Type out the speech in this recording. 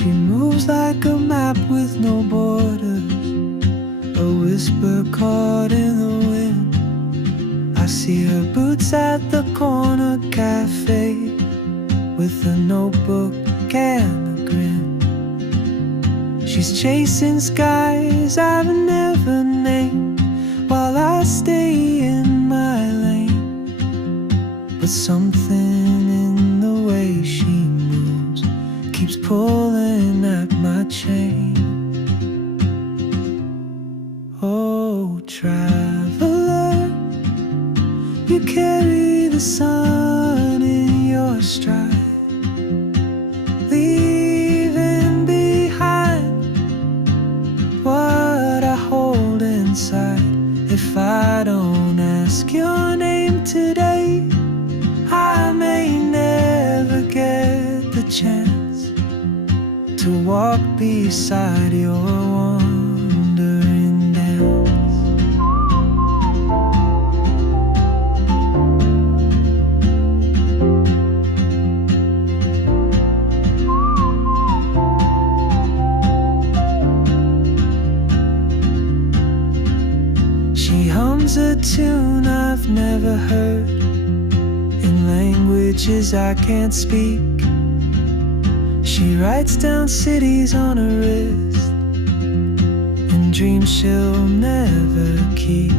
She moves like a map with no borders, a whisper caught in the wind. I see her boots at the corner cafe, with a notebook and a grin. She's chasing skies I've never named, while I stay in my lane. But something in the way she moves keeps pulling at my chain. Oh, traveler, you carry the sun in your stride, leaving behind what I hold inside. If I don't ask your name today, I may never get the chance to walk beside your wandering dance. She hums a tune I've never heard, in languages I can't speak. She writes down cities on her wrist, and dreams she'll never keep.